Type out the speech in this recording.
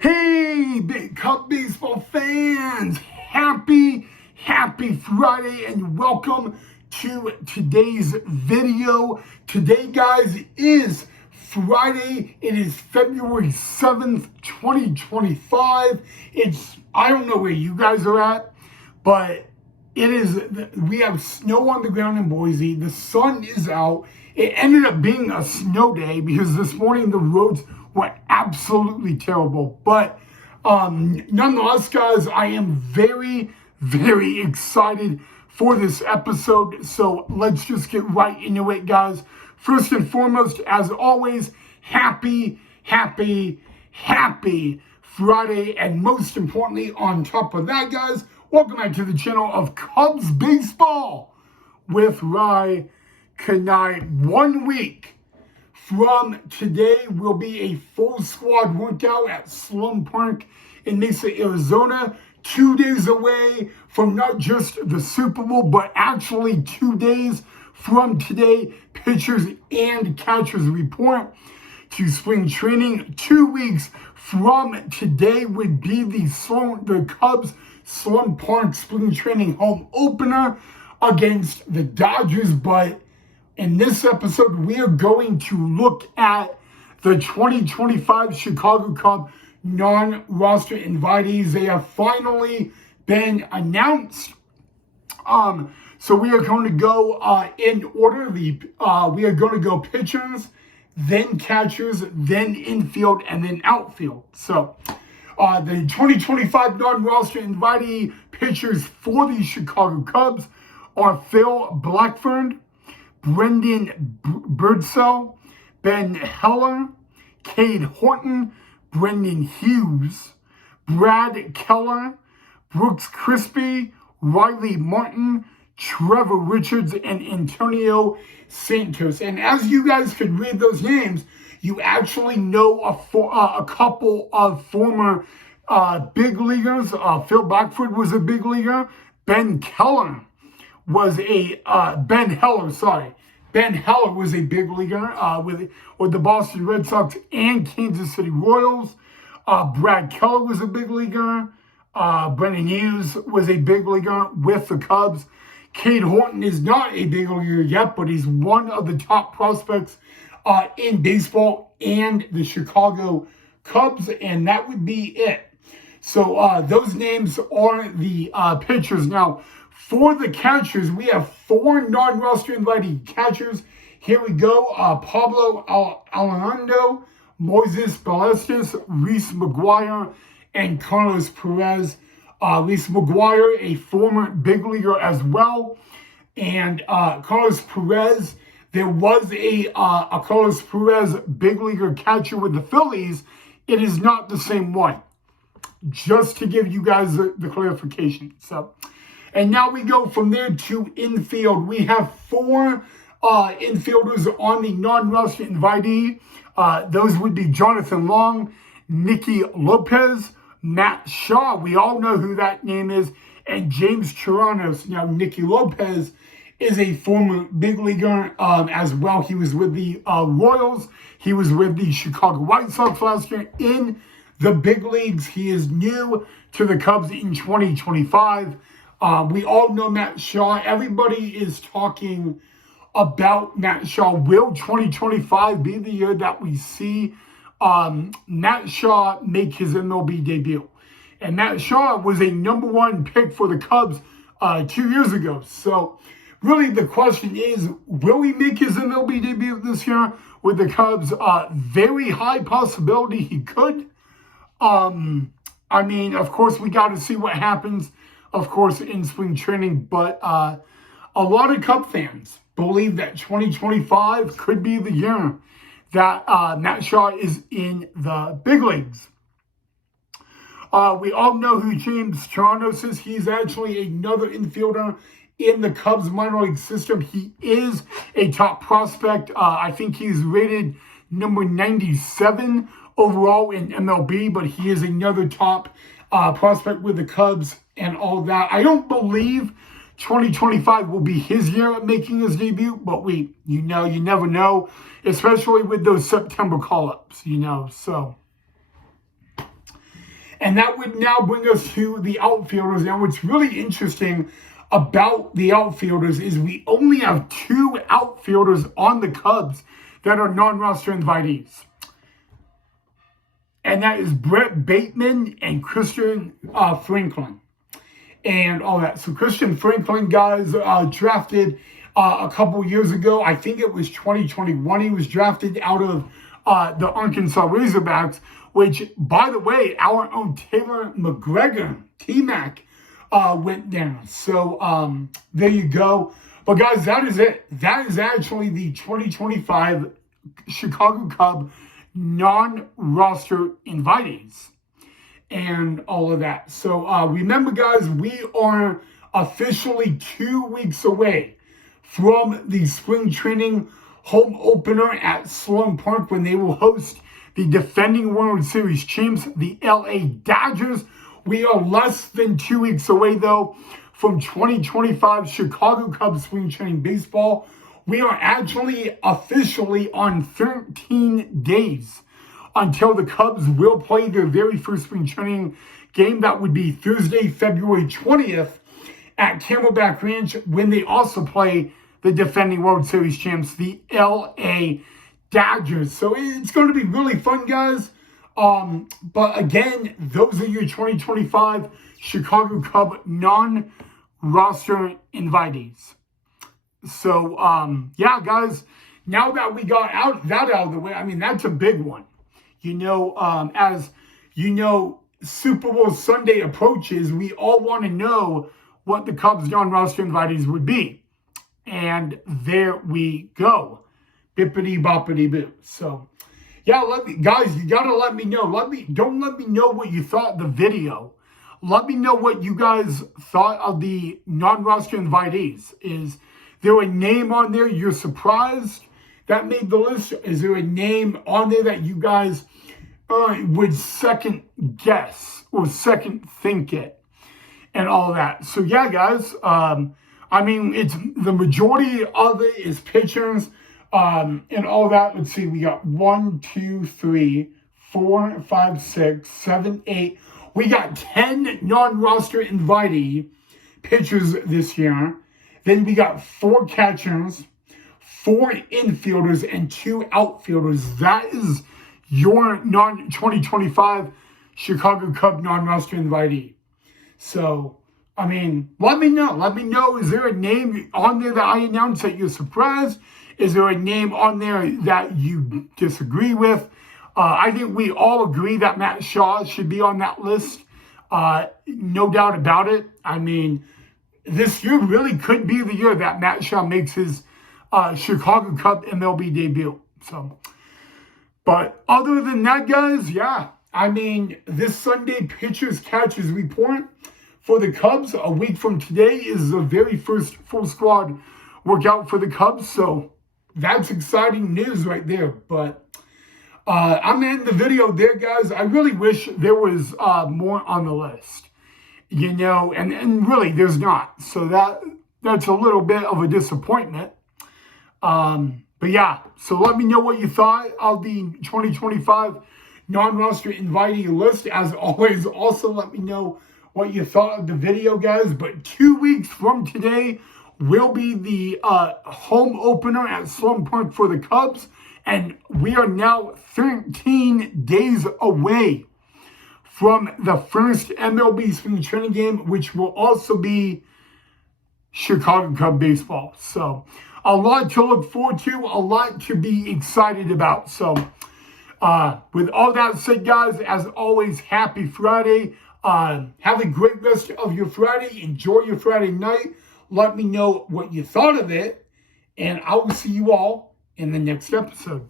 Hey, Big Cup baseball fans! Happy Friday and welcome to today's video. Today, guys, is Friday. It is February 7th, 2025. I don't know where you guys are at, but we have snow on the ground in Boise. The sun is out. It ended up being a snow day because this morning the roads were absolutely terrible. But nonetheless, guys, I am very excited for this episode. So let's just get right into it, guys. First and foremost, as always, happy Friday. And most importantly, on top of that, guys, welcome back to the channel of Cubs Baseball with Ry Knight. 1 week from today will be a full squad workout at Sloan Park in Mesa, Arizona. 2 days away from not just the Super Bowl, but actually 2 days from today, pitchers and catchers report to spring training. 2 weeks from today would be the Cubs Sloan Park spring training home opener against the Dodgers. But in this episode, we are going to look at the 2025 Chicago Cubs non-roster invitees. They have finally been announced. So we are going to go in order. We are going to go pitchers, then catchers, then infield, and then outfield. So the 2025 non-roster invitee pitchers for the Chicago Cubs are Phil Blackford, Brendan Birdsell, Ben Heller, Cade Horton, Brendan Hughes, Brad Keller, Brooks Crispy, Riley Martin, Trevor Richards, and Antonio Santos. And as you guys could read those names, you actually know a couple of former big leaguers. Phil Blackford was a big leaguer. Ben Heller was a big leaguer with the Boston Red Sox and Kansas City Royals. Brad Keller was a big leaguer. Brendan Hughes was a big leaguer with the Cubs. Cade Horton is not a big leaguer yet, but he's one of the top prospects in baseball and the Chicago Cubs, and that would be it. So those names are the pitchers. Now, for the catchers, we have 4 non-roster invitee catchers. Here we go. Pablo Alejandro, Moises Balestas, Reese McGuire, and Carlos Perez. Reese McGuire, a former big leaguer as well. And Carlos Perez, there was a Carlos Perez big leaguer catcher with the Phillies. It is not the same one. Just to give you guys the clarification. So, and now we go from there to infield. We have 4 infielders on the non-roster invitee. Those would be Jonathan Long, Nicky Lopez, Matt Shaw. We all know who that name is. And James Chirinos. Now, Nicky Lopez is a former big leaguer as well. He was with the Royals. He was with the Chicago White Sox last year in the big leagues. He is new to the Cubs in 2025. We all know Matt Shaw. Everybody is talking about Matt Shaw. Will 2025 be the year that we see Matt Shaw make his MLB debut? And Matt Shaw was a #1 pick for the Cubs 2 years ago. So really the question is, will he make his MLB debut this year with the Cubs? Very high possibility he could. I mean, of course, we got to see what happens, of course, in spring training. But a lot of Cub fans believe that 2025 could be the year that Matt Shaw is in the big leagues. We all know who James Chirinos is. He's actually another infielder in the Cubs minor league system. He is a top prospect. I think he's rated number 97 overall in MLB, but he is another top prospect with the Cubs and all that. I don't believe 2025 will be his year at making his debut, but you never know, especially with those September call-ups, so. And that would now bring us to the outfielders. Now, what's really interesting about the outfielders is we only have 2 outfielders on the Cubs that are non-roster invitees. And that is Brett Bateman and Christian Franklin and all that. So Christian Franklin, guys, drafted a couple years ago. I think it was 2021. He was drafted out of the Arkansas Razorbacks, which, by the way, our own Taylor McGregor, T-Mac, went down. So there you go. But guys, that is it. That is actually the 2025 Chicago Cub non-roster invitees and all of that. So remember, guys, we are officially 2 weeks away from the spring training home opener at Sloan Park when they will host the defending World Series champs, the LA Dodgers. We are less than 2 weeks away, though, from 2025 Chicago Cubs spring training baseball. We are actually officially on 13 days until the Cubs will play their very first spring training game. That would be Thursday, February 20th at Camelback Ranch, when they also play the defending World Series champs, the LA Dodgers. So it's going to be really fun, guys. But again, those are your 2025 Chicago Cub non-roster invitees. So, yeah, guys, now that we got that out of the way, I mean, that's a big one. You know, as you know, Super Bowl Sunday approaches, we all want to know what the Cubs non-roster invitees would be. And there we go. Bippity boppity boo. So, yeah, guys, you got to let me know. Don't let me know what you thought of the video. Let me know what you guys thought of the non-roster invitees. Is there a name on there you're surprised that made the list? Is there a name on there that you guys would second guess or second think it and all that? So yeah, guys, I mean, it's the majority of it is pitchers and all that. Let's see, we got 1, 2, 3, 4, 5, 6, 7, 8. We got 10 non-roster invitee pitchers this year. Then we got 4 catchers, 4 infielders, and 2 outfielders. That is your 2025 Chicago Cub non-roster invitee. So, I mean, let me know. Let me know, is there a name on there that I announced that you're surprised? Is there a name on there that you disagree with? I think we all agree that Matt Shaw should be on that list. No doubt about it. I mean, this year really could be the year that Matt Shaw makes his Chicago Cub MLB debut. So, but other than that, guys, yeah. I mean, this Sunday pitchers catchers report for the Cubs a week from today is the very first full squad workout for the Cubs. So that's exciting news right there. But I'm ending the video there, guys. I really wish there was more on the list. You know, and really there's not. So that's a little bit of a disappointment. But yeah, so let me know what you thought of the 2025 non-roster invitee list. As always, also let me know what you thought of the video, guys. But 2 weeks from today will be the home opener at Sloan Park for the Cubs. And we are now 13 days away from the first MLB spring training game, which will also be Chicago Cub baseball. So a lot to look forward to, a lot to be excited about. So with all that said, guys, as always, happy Friday. Have a great rest of your Friday. Enjoy your Friday night. Let me know what you thought of it. And I will see you all in the next episode.